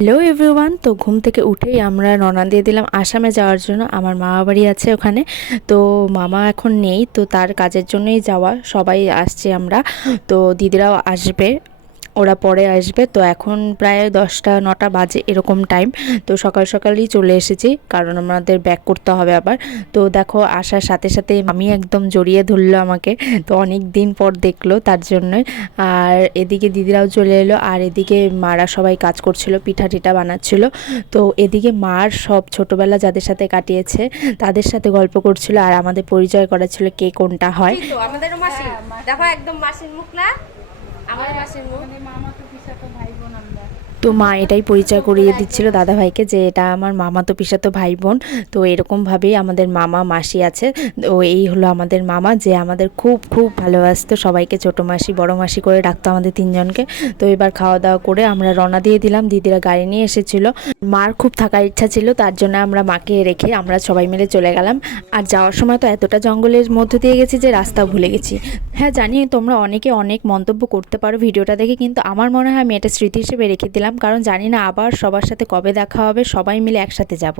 Hello everyone. তো ঘুম থেকে উঠেই আমরা রওনা দিয়ে দিলাম আসামে যাওয়ার জন্য। আমার মামা বাড়ি আছে ওখানে। তো মামা এখন নেই, তো তার কাজের জন্যই যাওয়া। সবাই আসছি আমরা, তো দিদিরাও আসবে, ওরা পরে আসবে। তো এখন প্রায় 10টা 9টা বাজে এরকম টাইম। তো সকাল সকালই চলে এসেছি, কারণ আমাদের ব্যাক করতে হবে আবার। তো দেখো, আসার সাথে সাথে মামি একদম জড়িয়ে ধরলো আমাকে। তো অনেক দিন পর দেখলো, তার জন্যই। আর এদিকে দিদিরাও চলে এলো, আর এদিকে মারা সবাই কাজ করছিল, পিঠা টিঠা বানাচ্ছিল। তো এদিকে মার সব ছোটবেলা যাদের সাথে কাটিয়েছে তাদের সাথে গল্প করছিল, আর আমাদের পরিচয় করাচ্ছিল কে কোনটা হয়। তো আমাদেরও মাসি, দেখো একদম মাসির মুখ না, আমার মাসির মুখ। তো মা এটাই পরিচয় করিয়ে দিচ্ছিল দাদা ভাইকে, যে এটা আমার মামাতো পিসাতো ভাই বোন। তো এরকমভাবেই আমাদের মামা মাসি আছে। তো এই হলো আমাদের মামা, যে আমাদের খুব খুব ভালোবাসতো, সবাইকে ছোটো মাসি বড় মাসি করে ডাকতো আমাদের তিনজনকে। তো এবার খাওয়া দাওয়া করে আমরা রওনা দিয়ে দিলাম। দিদিরা গাড়ি নিয়ে এসেছিল, মার খুব থাকার ইচ্ছা ছিল, তার জন্য আমরা মাকে রেখে আমরা সবাই মিলে চলে গেলাম। আর যাওয়ার সময় তো এতটা জঙ্গলের মধ্যে দিয়ে গেছি যে রাস্তা ভুলে গেছি। হ্যাঁ জানি, তোমরা অনেকে অনেক মন্তব্য করতে পারো ভিডিওটা দেখে, কিন্তু আমার মনে হয় আমি এটা স্মৃতি হিসেবে রেখে দিলাম, কারণ জানি না আবার সবার সাথে কবে দেখা হবে, সবাই মিলে একসাথে যাব।